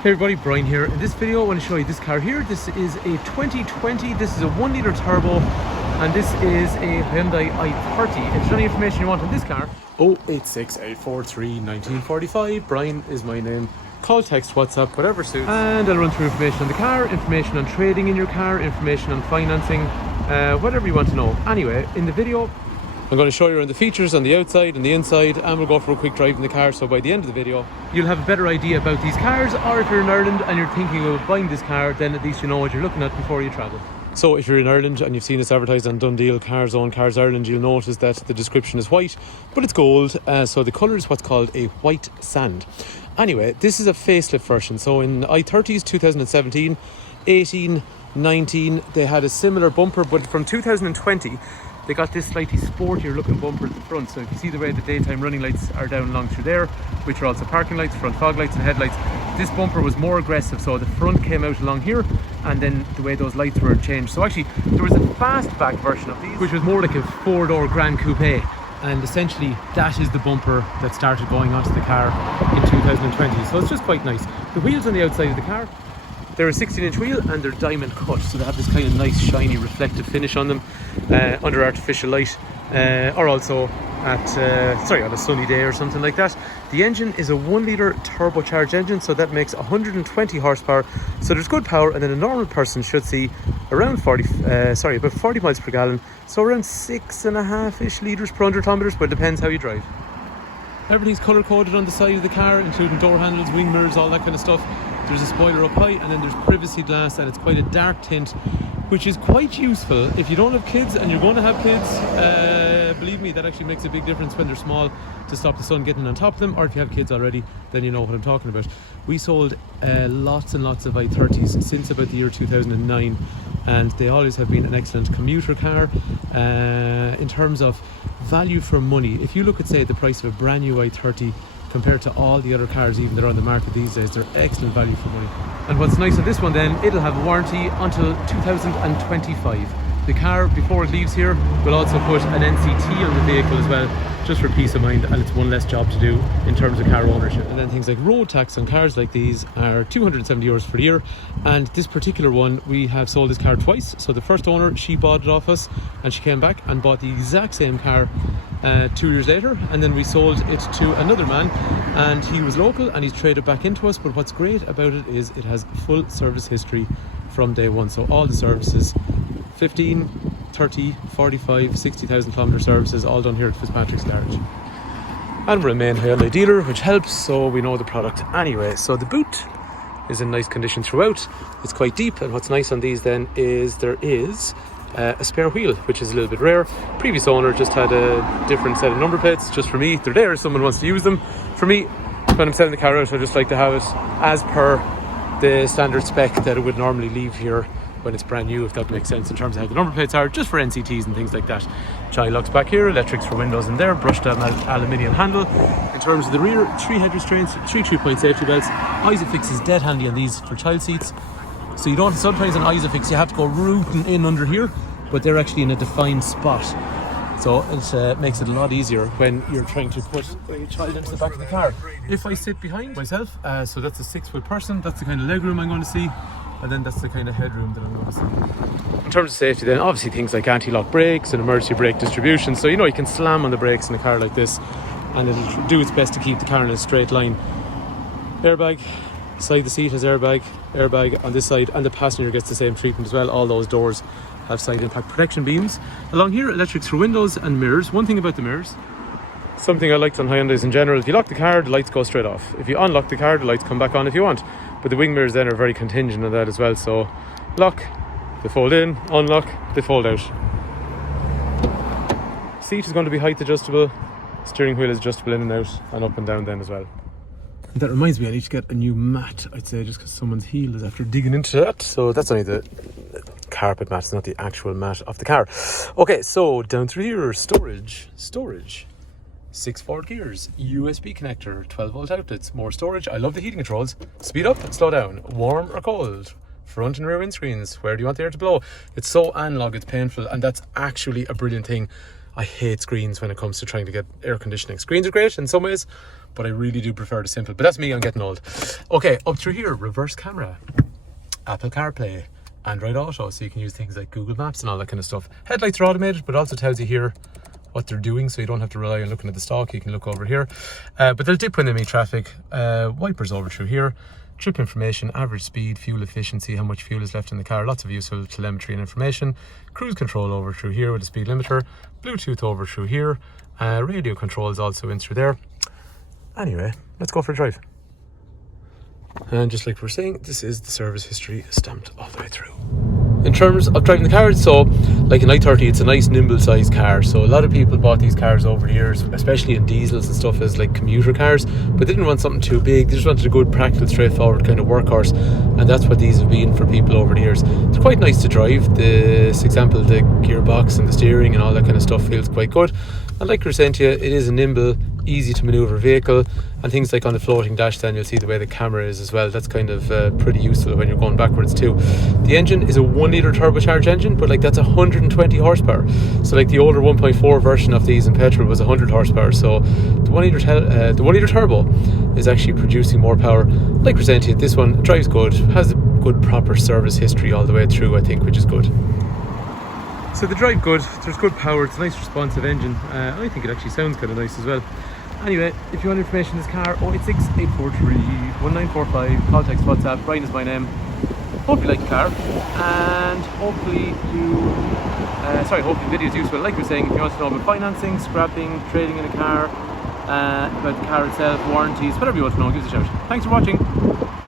Hey everybody, Brian here. In this video I want to show you this car here. This is a 2020, this is a 1 litre turbo, and this is a Hyundai i30. If there's any information you want on this car, 086 843 1945. Brian is my name. Call, text, WhatsApp, whatever suits. And I'll run through information on the car, information on trading in your car, information on financing, whatever you want to know. Anyway, in the video I'm going to show you around the features on the outside and the inside, and we'll go for a quick drive in the car, so by the end of the video you'll have a better idea about these cars. Or if you're in Ireland and you're thinking of buying this car, then at least you know what you're looking at before you travel. So if you're in Ireland and you've seen this advertised on Dundee Cars Own Cars Ireland, you'll notice that the description is white, but it's gold, so the colour is what's called a white sand. Anyway, this is a facelift version. So in i30s 2017, 18, 19, they had a similar bumper, but from 2020 they got this slightly sportier looking bumper at the front. So if you see the way the daytime running lights are down along through there, which are also parking lights, front fog lights and headlights, this bumper was more aggressive. So the front came out along here, and then the way those lights were changed. So actually there was a fastback version of these, which was more like a 4-door Grand Coupe. And essentially that is the bumper that started going onto the car in 2020. So it's just quite nice. The wheels on the outside of the car, they're a 16-inch wheel and they're diamond cut, so they have this kind of nice shiny reflective finish on them under artificial light, or also at on a sunny day or something like that. The engine is a 1 litre turbocharged engine, so that makes 120 horsepower, so there's good power, and then a normal person should see around about 40 miles per gallon, so around 6.5-ish litres per 100 kilometres, but it depends how you drive. Everything's colour coded on the side of the car, including door handles, wing mirrors, all that kind of stuff. There's a spoiler up high, and then there's privacy glass, and it's quite a dark tint, which is quite useful if you don't have kids and you're going to have kids. Believe me, that actually makes a big difference when they're small, to stop the sun getting on top of them. Or if you have kids already, then you know what I'm talking about. We sold lots and lots of i30s since about the year 2009, and they always have been an excellent commuter car. In terms of value for money, if you look at, say, the price of a brand new i30 compared to all the other cars even that are on the market these days, they're excellent value for money. And what's nice on this one then, it'll have a warranty until 2025. The car, before it leaves here, will also put an NCT on the vehicle as well, just for peace of mind, and it's one less job to do in terms of car ownership. And then things like road tax on cars like these are €270 for the year, and this particular one, we have sold this car twice. So the first owner, she bought it off us, and she came back and bought the exact same car 2 years later, and then we sold it to another man, and he was local and he's traded back into us. But what's great about it is it has full service history from day one, so all the services, 15, 30, 45, 60,000 kilometre services, all done here at Fitzpatrick's Garage. And we're a main Hyundai dealer, which helps, so we know the product anyway. So the boot is in nice condition throughout, it's quite deep, and what's nice on these then is there is a spare wheel, which is a little bit rare. Previous owner just had a different set of number plates just for me. They're there if someone wants to use them. For me, when I'm selling the car out, I just like to have it as per the standard spec that it would normally leave here when it's brand new, if that makes sense, in terms of how the number plates are, just for NCTs and things like that. Chai locks back here, electrics for windows in there, brushed down aluminium handle. In terms of the rear, 3 head restraints, 3 3-point safety belts. Isofix is dead handy on these for child seats, so you don't, sometimes on Isofix you have to go rooting in under here, but they're actually in a defined spot, so it makes it a lot easier when you're trying to put a child into the back of the car. If I sit behind myself, so that's a 6-foot person, that's the kind of legroom I'm going to see, and then that's the kind of headroom that I'm going to see. In terms of safety then, obviously things like anti-lock brakes and emergency brake distribution, so you know you can slam on the brakes in a car like this and it'll do its best to keep the car in a straight line. Airbag, side of the seat has airbag on this side, and the passenger gets the same treatment as well. All those doors have side impact protection beams. Along here, electrics for windows and mirrors. One thing about the mirrors, something I liked on Hyundais in general, if you lock the car, the lights go straight off. If you unlock the car, the lights come back on if you want. But the wing mirrors then are very contingent on that as well. So lock, they fold in, unlock, they fold out. Seat is going to be height adjustable. Steering wheel is adjustable in and out and up and down then as well. And that reminds me, I need to get a new mat, I'd say, just because someone's heel is after digging into that. So that's only the carpet mat, it's not the actual mat of the car. Okay, so down through here, storage. 6 forward gears, USB connector, 12 volt outlets, more storage. I love the heating controls. Speed up, slow down, warm or cold, front and rear windscreens. Where do you want the air to blow? It's so analog, it's painful, and that's actually a brilliant thing. I hate screens when it comes to trying to get air conditioning. Screens are great in some ways, but I really do prefer the simple. But that's me, I'm getting old. Okay, up through here, reverse camera, Apple CarPlay, Android Auto, so you can use things like Google Maps and all that kind of stuff. Headlights are automated, but also tells you here what they're doing, so you don't have to rely on looking at the stalk. You can look over here, but they'll dip when they meet traffic. Wipers over through here, trip information, average speed, fuel efficiency, how much fuel is left in the car, lots of useful telemetry and information. Cruise control over through here with a speed limiter, Bluetooth over through here, radio controls also in through there. Anyway, let's go for a drive. And just like we're saying, this is the service history stamped all the way through. In terms of driving the car, so like an i30, it's a nice nimble sized car. So a lot of people bought these cars over the years, especially in diesels and stuff, as like commuter cars, but they didn't want something too big. They just wanted a good, practical, straightforward kind of workhorse, and that's what these have been for people over the years. They're quite nice to drive. For example, the gearbox and the steering and all that kind of stuff feels quite good. And like we were saying to you, it is a nimble, easy to maneuver vehicle, and things like on the floating dash, then you'll see the way the camera is as well. That's kind of pretty useful when you're going backwards too. The engine is a 1 litre turbocharged engine, but like that's 120 horsepower. So like the older 1.4 version of these in petrol was 100 horsepower. So the 1 litre turbo is actually producing more power. Like we're saying to you, this one drives good, has a good proper service history all the way through, I think, which is good. So the drive good, there's good power, it's a nice responsive engine. I think it actually sounds kind of nice as well. Anyway, if you want information on this car, 086 843 1945, call, text, WhatsApp. Brian is my name. Hope you like the car, and hopefully hopefully the video is useful. Like we were saying, if you want to know about financing, scrapping, trading in a car, about the car itself, warranties, whatever you want to know, give us a shout. Thanks for watching.